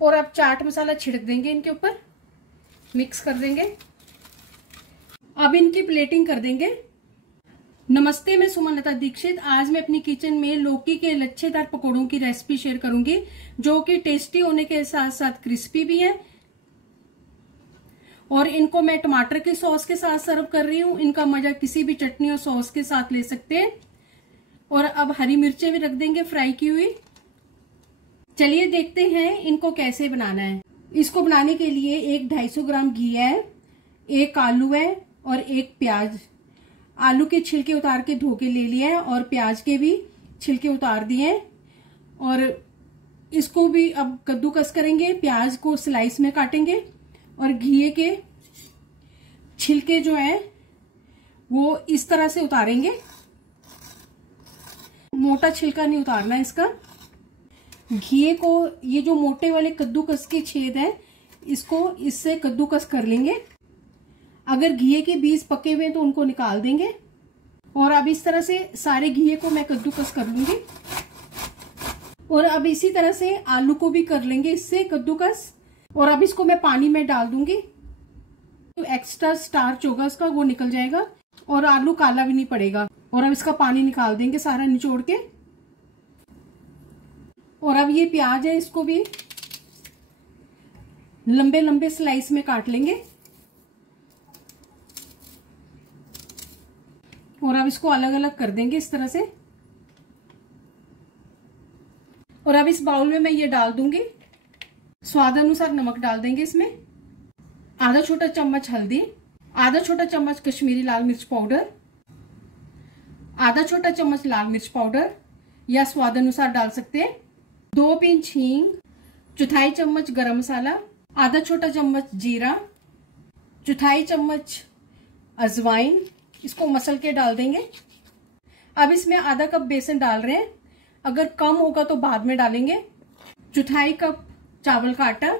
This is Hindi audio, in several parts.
और अब चाट मसाला छिड़क देंगे इनके ऊपर, मिक्स कर देंगे। अब इनकी प्लेटिंग कर देंगे। नमस्ते, मैं सुमनलता दीक्षित। आज मैं अपनी किचन में लौकी के लच्छेदार पकौड़ों की रेसिपी शेयर करूंगी, जो कि टेस्टी होने के साथ साथ क्रिस्पी भी है। और इनको मैं टमाटर के सॉस के साथ सर्व कर रही हूँ। इनका मजा किसी भी चटनी और सॉस के साथ ले सकते हैं। और अब हरी मिर्चें भी रख देंगे फ्राई की हुई। चलिए देखते हैं इनको कैसे बनाना है। इसको बनाने के लिए एक 250 ग्राम घी है, एक आलू है और एक प्याज। आलू के छिलके उतार के धो के ले लिया है और प्याज के भी छिलके उतार दिए हैं। और इसको भी अब कद्दूकस करेंगे। प्याज को स्लाइस में काटेंगे और घी के छिलके जो है वो इस तरह से उतारेंगे। मोटा छिलका नहीं उतारना इसका। घी को ये जो मोटे वाले कद्दूकस के छेद है, इसको इससे कद्दूकस कर लेंगे। अगर घी के बीज पके हुए तो उनको निकाल देंगे। और अब इस तरह से सारे घी को मैं कद्दूकस कर लूंगी। और अब इसी तरह से आलू को भी कर लेंगे इससे कद्दूकस। और अब इसको मैं पानी में डाल दूंगी, तो एक्स्ट्रा स्टार्च होगा उसका वो निकल जाएगा और आलू काला भी नहीं पड़ेगा। और अब इसका पानी निकाल देंगे सारा निचोड़ के। और अब ये प्याज है, इसको भी लंबे लंबे स्लाइस में काट लेंगे। और अब इसको अलग अलग कर देंगे इस तरह से। और अब इस बाउल में मैं ये डाल दूंगी। स्वाद अनुसार नमक डाल देंगे इसमें, आधा छोटा चम्मच हल्दी, आधा छोटा चम्मच कश्मीरी लाल मिर्च पाउडर, आधा छोटा चम्मच लाल मिर्च पाउडर या स्वाद अनुसार डाल सकते हैं, 2 पिंच हींग, चौथाई चम्मच गरम मसाला, आधा छोटा चम्मच जीरा, चौथाई चम्मच अजवाइन। इसको मसल के डाल देंगे। अब इसमें आधा कप बेसन डाल रहे हैं, अगर कम होगा तो बाद में डालेंगे। चौथाई कप चावल का आटा,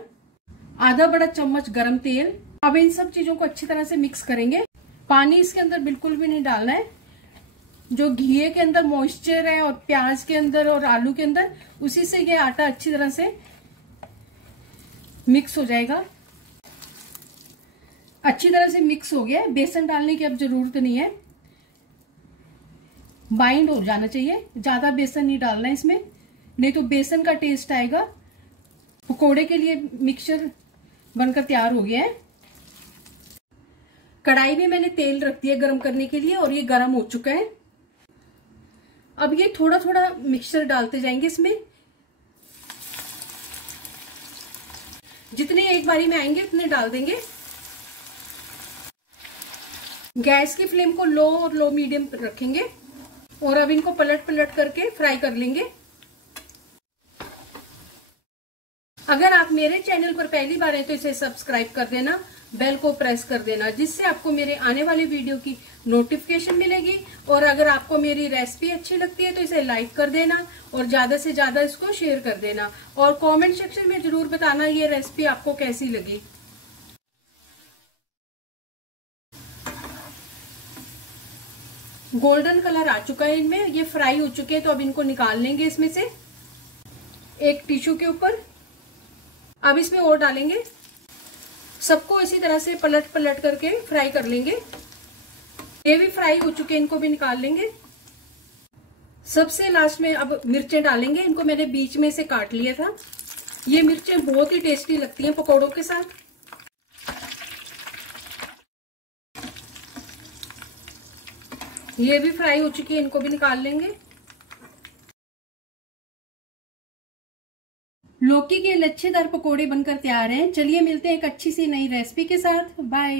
आधा बड़ा चम्मच गरम तेल। अब इन सब चीजों को अच्छी तरह से मिक्स करेंगे। पानी इसके अंदर बिल्कुल भी नहीं डालना है। जो घी के अंदर मॉइस्चर है और प्याज के अंदर और आलू के अंदर, उसी से ये आटा अच्छी तरह से मिक्स हो जाएगा। अच्छी तरह से मिक्स हो गया। बेसन डालने की अब जरूरत नहीं है, बाइंड हो जाना चाहिए। ज्यादा बेसन नहीं डालना है इसमें, नहीं तो बेसन का टेस्ट आएगा। पकोड़े के लिए मिक्सचर बनकर तैयार हो गया है। कढ़ाई में मैंने तेल रख दिया गरम करने के लिए और ये गरम हो चुका है। अब ये थोड़ा थोड़ा मिक्सचर डालते जाएंगे इसमें। जितने एक बारी में आएंगे उतने डाल देंगे। गैस की फ्लेम को लो और लो मीडियम पर रखेंगे। और अब इनको पलट पलट करके फ्राई कर लेंगे। अगर आप मेरे चैनल पर पहली बार हैं तो इसे सब्सक्राइब कर देना, बेल को प्रेस कर देना, जिससे आपको मेरे आने वाले वीडियो की नोटिफिकेशन मिलेगी। और अगर आपको मेरी रेसिपी अच्छी लगती है तो इसे लाइक कर देना और ज्यादा से ज्यादा इसको शेयर कर देना। और कमेंट सेक्शन में जरूर बताना ये रेसिपी आपको कैसी लगी। गोल्डन कलर आ चुका है इनमें, ये फ्राई हो चुके हैं। तो अब इनको निकाल लेंगे इसमें से एक टिश्यू के ऊपर। अब इसमें और डालेंगे। सबको इसी तरह से पलट पलट करके फ्राई कर लेंगे। ये भी फ्राई हो चुके हैं, इनको भी निकाल लेंगे। सबसे लास्ट में अब मिर्चें डालेंगे। इनको मैंने बीच में से काट लिया था। ये मिर्चें बहुत ही टेस्टी लगती हैं पकौड़ों के साथ। ये भी फ्राई हो चुकी है, इनको भी निकाल लेंगे। लौकी के लच्छेदार पकोड़े बनकर तैयार हैं। चलिए मिलते हैं एक अच्छी सी नई रेसिपी के साथ। बाय।